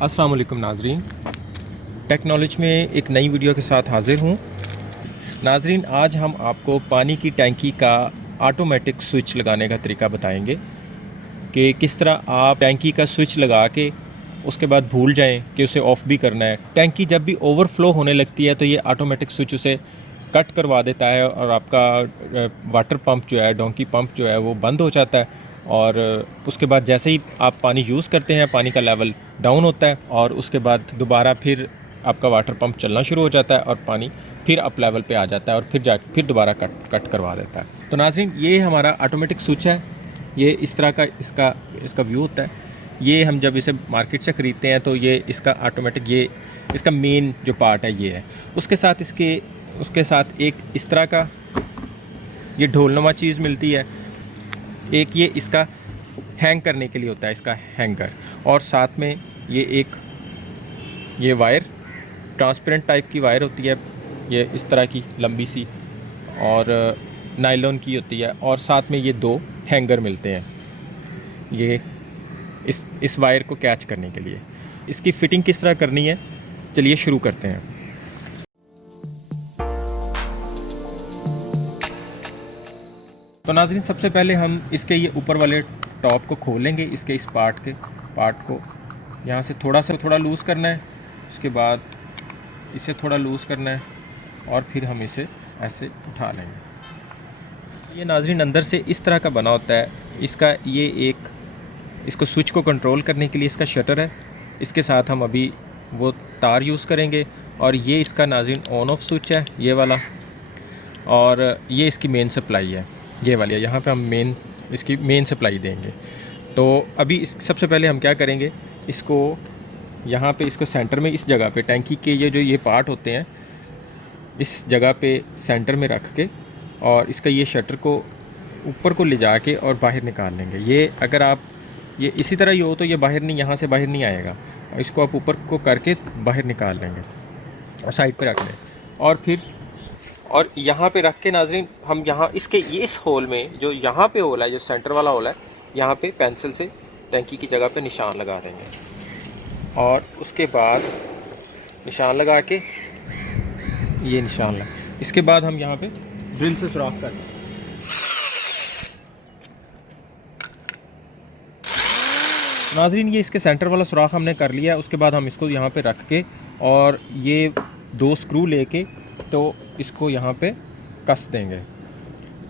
अस्सलाम वालेकुम नाजरीन, टेक्नोलॉजी में एक नई वीडियो के साथ हाज़िर हूँ। नाजरीन, आज हम आपको पानी की टैंकी का ऑटोमेटिक स्विच लगाने का तरीका बताएंगे कि किस तरह आप टैंकी का स्विच लगा के उसके बाद भूल जाएं कि उसे ऑफ़ भी करना है। टैंकी जब भी ओवरफ्लो होने लगती है तो ये ऑटोमेटिक स्विच उसे कट करवा देता है और आपका वाटर पंप जो है, डोंकी पंप जो है, वो बंद हो जाता है। और उसके बाद जैसे ही आप पानी यूज़ करते हैं, पानी का लेवल डाउन होता है और उसके बाद दोबारा फिर आपका वाटर पंप चलना शुरू हो जाता है और पानी फिर अप लेवल पे आ जाता है और फिर दोबारा कट करवा देता है। तो नाज़रीन, ये हमारा ऑटोमेटिक स्विच है। ये इस तरह का इसका व्यू होता है। ये हम जब इसे मार्केट से ख़रीदते हैं तो ये इसका ऑटोमेटिक, ये इसका मेन जो पार्ट है ये है। उसके साथ एक इस तरह का ये ढोलनुमा चीज़ मिलती है। एक ये इसका हैंग करने के लिए होता है, इसका हैंगर। और साथ में ये वायर, ट्रांसपेरेंट टाइप की वायर होती है, ये इस तरह की लंबी सी, और नायलॉन की होती है। और साथ में ये दो हैंगर मिलते हैं ये इस वायर को कैच करने के लिए। इसकी फ़िटिंग किस तरह करनी है, चलिए शुरू करते हैं। तो नाज़रीन, सबसे पहले हम इसके ये ऊपर वाले टॉप को खोलेंगे। इसके इस पार्ट को यहाँ से थोड़ा लूज़ करना है। उसके बाद इसे थोड़ा लूज़ करना है और फिर हम इसे ऐसे उठा लेंगे। ये नाज़रीन अंदर से इस तरह का बना होता है। इसको स्विच को कंट्रोल करने के लिए इसका शटर है। इसके साथ हम अभी वो तार यूज़ करेंगे। और ये इसका नाज़रीन ऑन ऑफ स्विच है, ये वाला। और ये इसकी मेन सप्लाई है, ये वाली है। यहाँ पे हम इसकी मेन सप्लाई देंगे। तो अभी सबसे पहले हम क्या करेंगे, इसको सेंटर में, इस जगह पे टैंकी के ये पार्ट होते हैं, इस जगह पे सेंटर में रख के और इसका ये शटर को ऊपर को ले जाके और बाहर निकाल लेंगे। ये अगर आप ये इसी तरह ही हो तो ये यहाँ से बाहर नहीं आएगा। और इसको आप ऊपर को करके बाहर निकाल लेंगे और साइड पे रख लें। और यहाँ पे रख के नाज़रीन, हम यहाँ इस होल में, जो यहाँ पे होल है, जो सेंटर वाला होल है, यहाँ पे पेंसिल से टैंकी की जगह पे निशान लगा देंगे। और उसके बाद निशान लगा के ये निशान लगा, इसके बाद हम यहाँ पे ड्रिल से सुराख कर देंगे। नाज़रीन, ये इसके सेंटर वाला सुराख हमने कर लिया है। उसके बाद हम इसको यहाँ पे रख के और ये 2 स्क्रू लेके तो इसको यहाँ पे कस देंगे।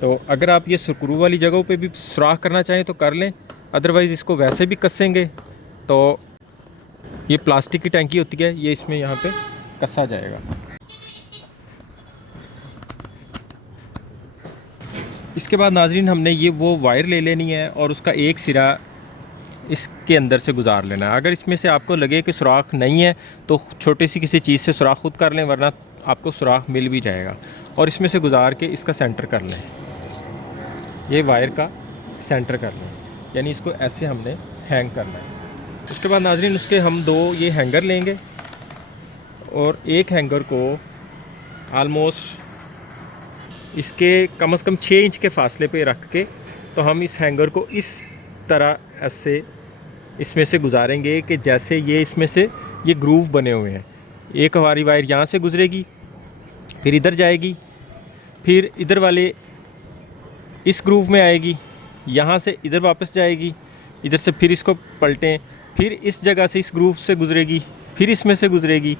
तो अगर आप ये स्क्रू वाली जगहों पे भी सुराख करना चाहें तो कर लें, अदरवाइज़ इसको वैसे भी कसेंगे तो ये प्लास्टिक की टैंकी होती है, ये इसमें यहाँ पे कसा जाएगा। इसके बाद नाज़रीन, हमने ये वो वायर ले लेनी है और उसका एक सिरा इसके अंदर से गुजार लेना है। अगर इसमें से आपको लगे कि सुराख नहीं है तो छोटी सी किसी चीज़ से सुराख खुद कर लें, वरना आपको सुराख मिल भी जाएगा। और इसमें से गुजार के इसका सेंटर कर लें, ये वायर का सेंटर कर लें, यानी इसको ऐसे हमने हैंग करना है। उसके बाद नाज़रीन, उसके हम 2 ये हैंगर लेंगे और एक हैंगर को आलमोस्ट इसके कम से कम 6 इंच के फासले पे रख के तो हम इस हैंगर को इस तरह ऐसे इसमें से गुजारेंगे कि जैसे ये इसमें से ये ग्रूव बने हुए हैं। एक हमारी वायर यहाँ से गुजरेगी, फिर इधर जाएगी, फिर इधर वाले इस ग्रूव में आएगी, यहाँ से इधर वापस जाएगी, इधर से फिर इसको पलटें, फिर इस जगह से इस ग्रूव से गुजरेगी, फिर इसमें से गुजरेगी,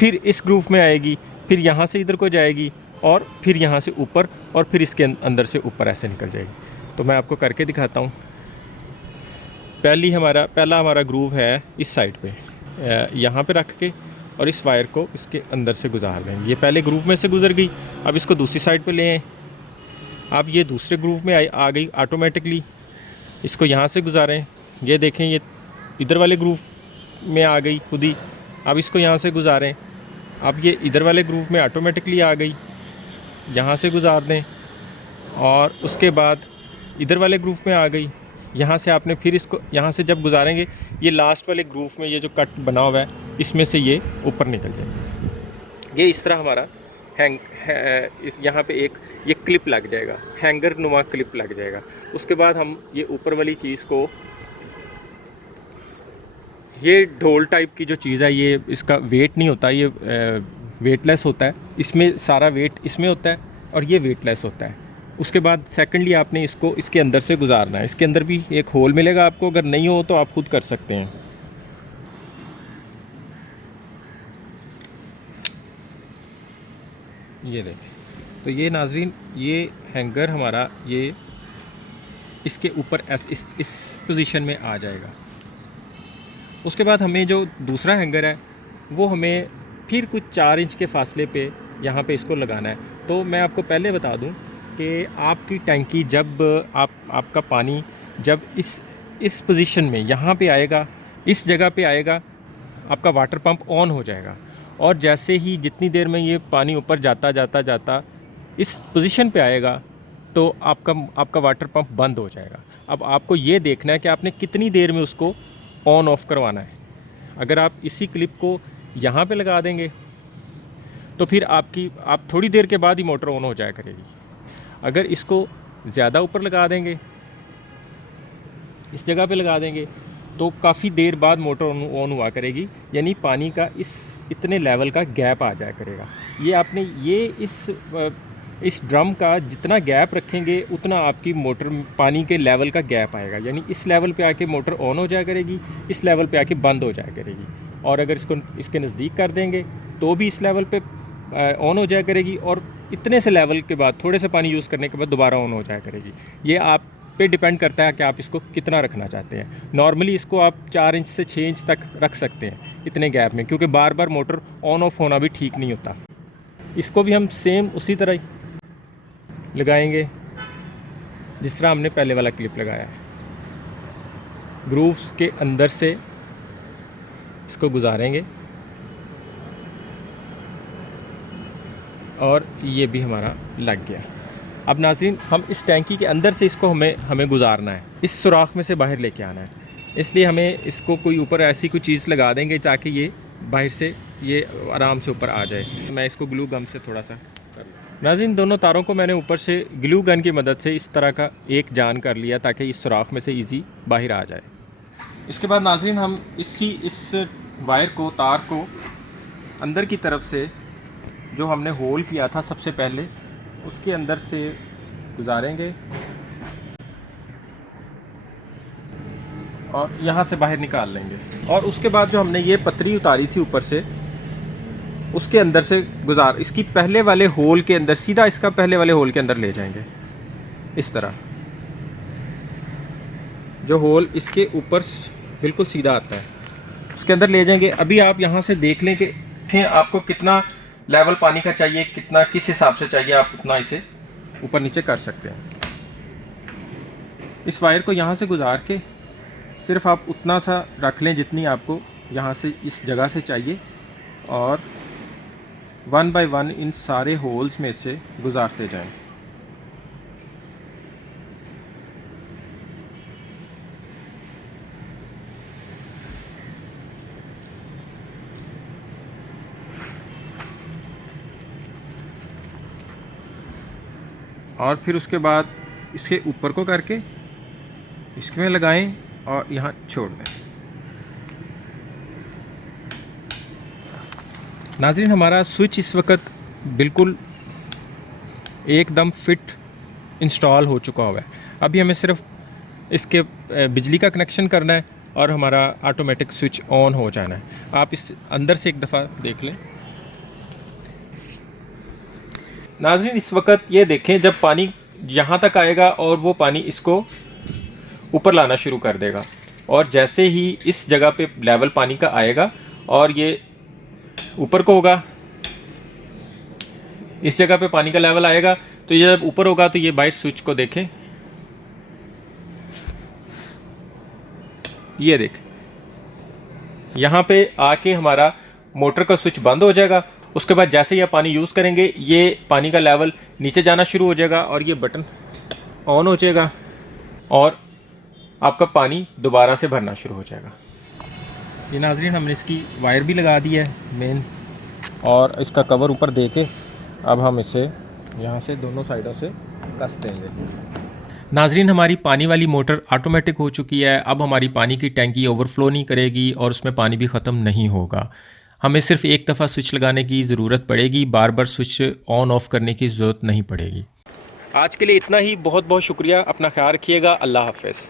फिर इस ग्रूव में आएगी, फिर यहाँ से इधर को जाएगी और फिर यहाँ से ऊपर और फिर इसके अंदर से ऊपर ऐसे निकल जाएगी। तो मैं आपको करके दिखाता हूँ। पहला हमारा ग्रूव है इस साइड पे, यहाँ पे रख के और इस वायर को इसके अंदर से गुजार देंगे। ये पहले ग्रूव में से गुजर गई, अब इसको दूसरी साइड पे ले आए। अब ये दूसरे ग्रूव में आ गई ऑटोमेटिकली। इसको यहाँ से गुजारें, ये देखें ये इधर वाले ग्रूव में आ गई खुद ही। अब इसको यहाँ से गुजारें, अब ये इधर वाले ग्रूव में ऑटोमेटिकली आ गई, यहाँ से गुजार दें। और उसके बाद इधर वाले ग्रूव में आ गई, यहाँ से आपने फिर इसको यहाँ से जब गुजारेंगे, ये लास्ट वाले ग्रूव में ये जो कट बना हुआ है इसमें से ये ऊपर निकल जाएगा। ये इस तरह हमारा यहाँ पे एक ये क्लिप लग जाएगा, हैंगर नुमा क्लिप लग जाएगा। उसके बाद हम ये ऊपर वाली चीज़ को ये ढोल टाइप की जो चीज़ है, ये इसका वेट नहीं होता, ये वेटलेस होता है। इसमें सारा वेट इसमें होता है और ये वेटलेस होता है। उसके बाद सेकंडली आपने इसको इसके अंदर से गुजारना है। इसके अंदर भी एक होल मिलेगा आपको, अगर नहीं हो तो आप खुद कर सकते हैं। ये देखें, तो ये नाजरीन, ये हैंगर हमारा ये इसके ऊपर इस पोजीशन में आ जाएगा। उसके बाद हमें जो दूसरा हैंगर है वो हमें फिर कुछ 4 इंच के फासले पे यहाँ पे इसको लगाना है। तो मैं आपको पहले बता दूँ कि आपकी टैंकी जब आपका पानी जब इस पोजीशन में यहाँ पे आएगा, इस जगह पे आएगा, आपका वाटर पंप ऑन हो जाएगा। और जैसे ही जितनी देर में ये पानी ऊपर जाता जाता जाता इस पोजीशन पे आएगा तो आपका वाटर पंप बंद हो जाएगा। अब आपको ये देखना है कि आपने कितनी देर में उसको ऑन ऑफ करवाना है। अगर आप इसी क्लिप को यहाँ पे लगा देंगे तो फिर आप थोड़ी देर के बाद ही मोटर ऑन हो जाया करेगी। अगर इसको ज़्यादा ऊपर लगा देंगे, इस जगह पे लगा देंगे, तो काफ़ी देर बाद मोटर ऑन हुआ करेगी, यानी पानी का इतने लेवल का गैप आ जाया करेगा। ये आपने इस ड्रम का जितना गैप रखेंगे उतना आपकी मोटर पानी के लेवल का गैप आएगा, यानी इस लेवल पे आके मोटर ऑन हो जाया करेगी, इस लेवल पे आके बंद हो जाया करेगी। और अगर इसको इसके नज़दीक कर देंगे तो भी इस लेवल पे ऑन हो जाया करेगी, और इतने से लेवल के बाद थोड़े से पानी यूज़ करने के बाद दोबारा ऑन हो जाया करेगी। ये आप पे डिपेंड करता है कि आप इसको कितना रखना चाहते हैं। नॉर्मली इसको आप 4 इंच से 6 इंच तक रख सकते हैं इतने गैप में, क्योंकि बार बार मोटर ऑन ऑफ होना भी ठीक नहीं होता। इसको भी हम सेम उसी तरह ही लगाएंगे जिस तरह हमने पहले वाला क्लिप लगाया है। ग्रूव्स के अंदर से इसको गुजारेंगे और ये भी हमारा लग गया। अब नाज़रीन, हम इस टैंकी के अंदर से इसको हमें गुजारना है, इस सुराख में से बाहर लेके आना है। इसलिए हमें इसको कोई ऊपर ऐसी कोई चीज़ लगा देंगे ताकि ये बाहर से ये आराम से ऊपर आ जाए। मैं इसको ग्लू गन से थोड़ा सा कर लूँ। नाज़रीन, दोनों तारों को मैंने ऊपर से ग्लू गन की मदद से इस तरह का एक जान कर लिया ताकि इस सुराख में से ईज़ी बाहर आ जाए। इसके बाद नाज़रीन, हम इस वायर को, तार को अंदर की तरफ से जो हमने होल किया था सबसे पहले, उसके अंदर से गुजारेंगे और यहाँ से बाहर निकाल लेंगे। और उसके बाद जो हमने ये पतरी उतारी थी ऊपर से, उसके अंदर से इसकी पहले वाले होल के अंदर, सीधा इसका पहले वाले होल के अंदर ले जाएंगे। इस तरह जो होल इसके ऊपर बिल्कुल सीधा आता है उसके अंदर ले जाएंगे। अभी आप यहाँ से देख लें कि आपको कितना लेवल पानी का चाहिए, कितना किस हिसाब से चाहिए, आप उतना इसे ऊपर नीचे कर सकते हैं। इस वायर को यहाँ से गुजार के सिर्फ आप उतना सा रख लें जितनी आपको यहाँ से इस जगह से चाहिए, और 1 बाय 1 इन सारे होल्स में से गुजारते जाएं। और फिर उसके बाद इसके ऊपर को करके इसमें लगाएं और यहाँ छोड़ दें। नाज़रीन, हमारा स्विच इस वक्त बिल्कुल एकदम फिट इंस्टॉल हो चुका हुआ है। अभी हमें सिर्फ इसके बिजली का कनेक्शन करना है और हमारा ऑटोमेटिक स्विच ऑन हो जाना है। आप इस अंदर से एक दफ़ा देख लें। नाज़रीन, इस वक्त ये देखें, जब पानी यहाँ तक आएगा और वो पानी इसको ऊपर लाना शुरू कर देगा, और जैसे ही इस जगह पे लेवल पानी का आएगा और ये ऊपर को होगा, इस जगह पे पानी का लेवल आएगा, तो ये जब ऊपर होगा तो ये बाहर स्विच को देखें, ये देख, यहाँ पे आके हमारा मोटर का स्विच बंद हो जाएगा। उसके बाद जैसे ही आप पानी यूज़ करेंगे ये पानी का लेवल नीचे जाना शुरू हो जाएगा और ये बटन ऑन हो जाएगा और आपका पानी दोबारा से भरना शुरू हो जाएगा। ये नाज़रीन, हमने इसकी वायर भी लगा दी है मेन, और इसका कवर ऊपर दे के अब हम इसे यहाँ से दोनों साइडों से कस देंगे। नाजरीन, हमारी पानी वाली मोटर ऑटोमेटिक हो चुकी है। अब हमारी पानी की टैंकी ओवरफ्लो नहीं करेगी और उसमें पानी भी ख़त्म नहीं होगा। हमें सिर्फ एक दफ़ा स्विच लगाने की ज़रूरत पड़ेगी, बार बार स्विच ऑन ऑफ़ करने की ज़रूरत नहीं पड़ेगी। आज के लिए इतना ही। बहुत बहुत शुक्रिया। अपना ख्याल रखिएगा। अल्लाह हाफ़िज़।